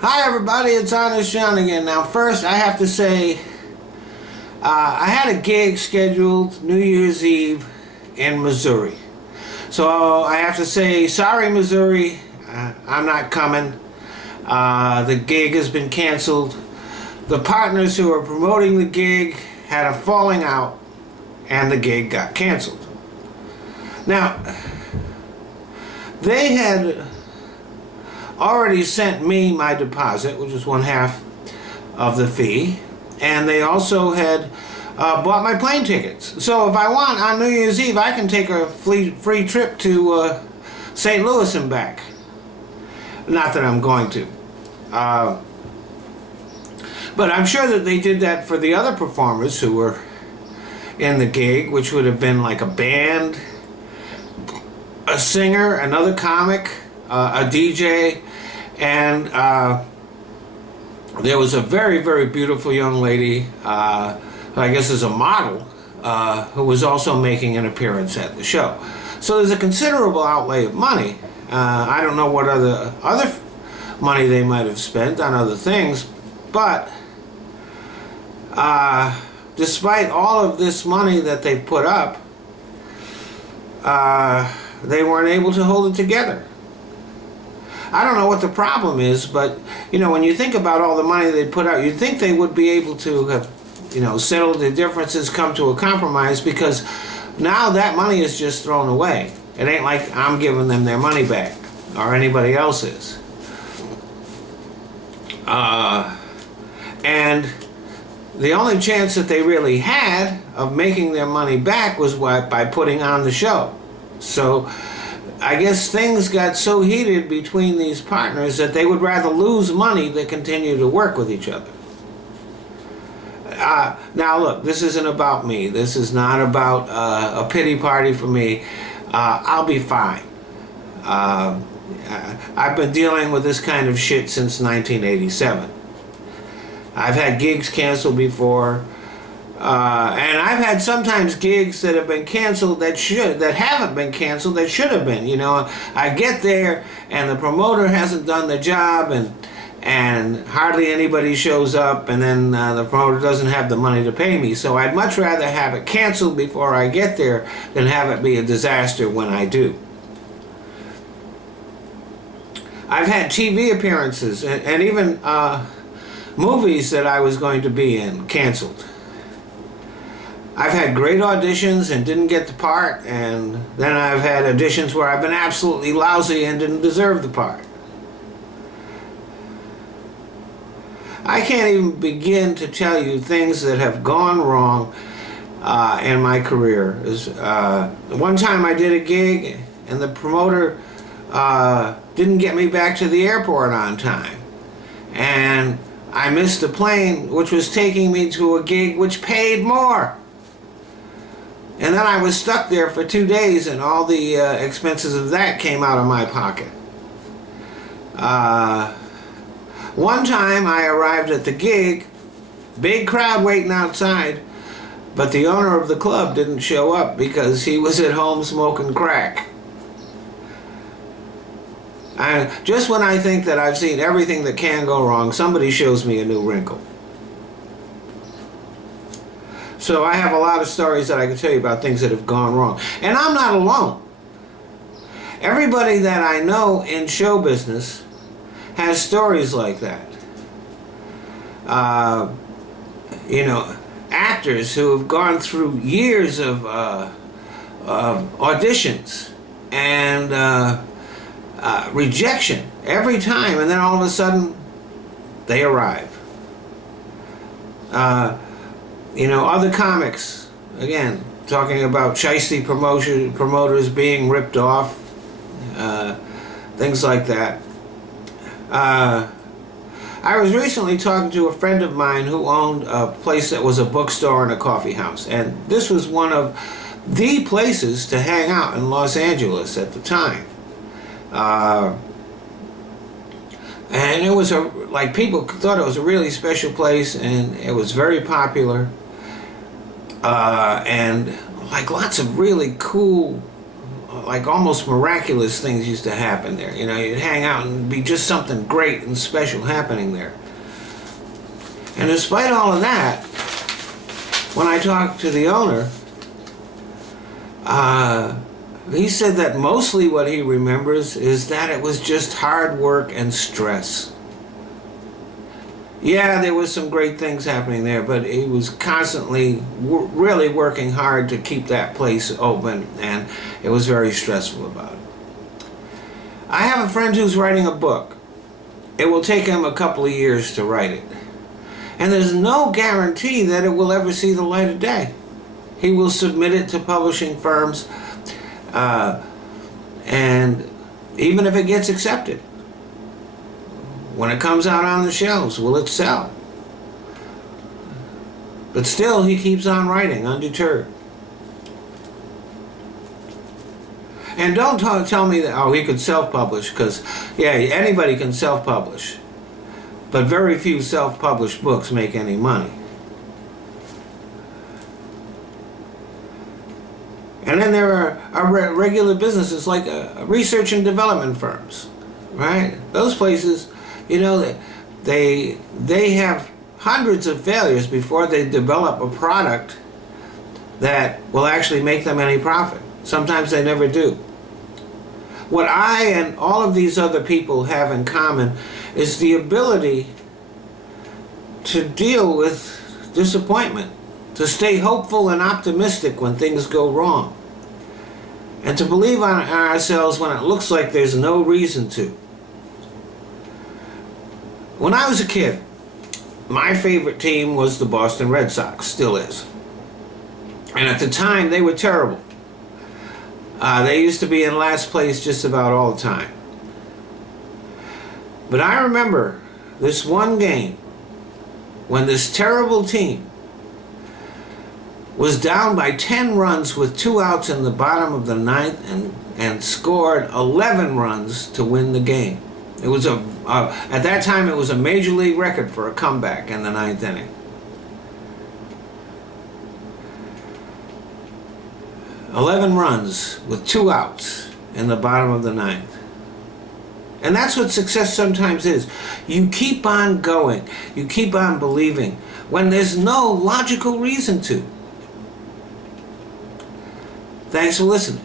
Hi everybody, it's Honest John again. Now first I have to say I had a gig scheduled New Year's Eve in Missouri. So I have to say sorry Missouri, I'm not coming. The gig has been canceled. The partners who are promoting the gig had a falling out and the gig got canceled. Now they had already sent me my deposit, which was one half of the fee, and they also had bought my plane tickets. So if I want on New Year's Eve, I can take a free trip to St. Louis and back. Not that I'm going to. But I'm sure that they did that for the other performers who were in the gig, which would have been like a band, a singer, another comic, a DJ, and there was a very, very beautiful young lady, who I guess is a model, who was also making an appearance at the show. So there's a considerable outlay of money. I don't know what other money they might have spent on other things, but despite all of this money that they put up, they weren't able to hold it together. I don't know what the problem is, but you know, when you think about all the money they put out, you'd think they would be able to have, you know, settled their differences, come to a compromise, because now that money is just thrown away. It ain't like I'm giving them their money back or anybody else is. And the only chance that they really had of making their money back was by putting on the show. So I guess things got so heated between these partners that they would rather lose money than continue to work with each other. Now look, this isn't about me. This is not about a pity party for me. I'll be fine. I've been dealing with this kind of shit since 1987. I've had gigs canceled before. And I've had sometimes gigs that have been canceled that haven't been canceled that should have been. You know, I get there and the promoter hasn't done the job, and hardly anybody shows up, and then the promoter doesn't have the money to pay me. So I'd much rather have it canceled before I get there than have it be a disaster when I do. I've had TV appearances and even movies that I was going to be in canceled. I've had great auditions and didn't get the part, and then I've had auditions where I've been absolutely lousy and didn't deserve the part. I can't even begin to tell you things that have gone wrong in my career. One time I did a gig and the promoter didn't get me back to the airport on time, and I missed the plane which was taking me to a gig which paid more. And then I was stuck there for 2 days, and all the expenses of that came out of my pocket. One time I arrived at the gig, big crowd waiting outside, but the owner of the club didn't show up because he was at home smoking crack. Just when I think that I've seen everything that can go wrong, somebody shows me a new wrinkle. So I have a lot of stories that I can tell you about things that have gone wrong. And I'm not alone. Everybody that I know in show business has stories like that. You know, actors who have gone through years of auditions and rejection every time, and then all of a sudden they arrive. You know, other comics, again, talking about shiesty promoters being ripped off, things like that. I was recently talking to a friend of mine who owned a place that was a bookstore and a coffee house, and this was one of the places to hang out in Los Angeles at the time. And it was like people thought it was a really special place, and it was very popular. And like lots of really cool like almost miraculous things used to happen there. You know, you'd hang out and be just something great and special happening there. And despite all of that, when I talked to the owner, he said that mostly what he remembers is that it was just hard work and stress. Yeah, there was some great things happening there, but he was constantly really working hard to keep that place open, and it was very stressful about it. I have a friend who's writing a book. It will take him a couple of years to write it. And there's no guarantee that it will ever see the light of day. He will submit it to publishing firms, and even if it gets accepted, when it comes out on the shelves, will it sell? But still, he keeps on writing, undeterred. And don't tell me that, oh, he could self-publish, because, yeah, anybody can self-publish. But very few self-published books make any money. And then there are regular businesses like research and development firms, right? Those places, you know, they have hundreds of failures before they develop a product that will actually make them any profit. Sometimes they never do. What I and all of these other people have in common is the ability to deal with disappointment, to stay hopeful and optimistic when things go wrong, and to believe in ourselves when it looks like there's no reason to. When I was a kid, my favorite team was the Boston Red Sox, still is. And at the time, they were terrible. They used to be in last place just about all the time. But I remember this one game when this terrible team was down by 10 runs with 2 outs in the bottom of the ninth and scored 11 runs to win the game. It was at that time it was a major league record for a comeback in the ninth inning. 11 runs with 2 outs in the bottom of the ninth. And that's what success sometimes is. You keep on going. You keep on believing when there's no logical reason to. Thanks for listening.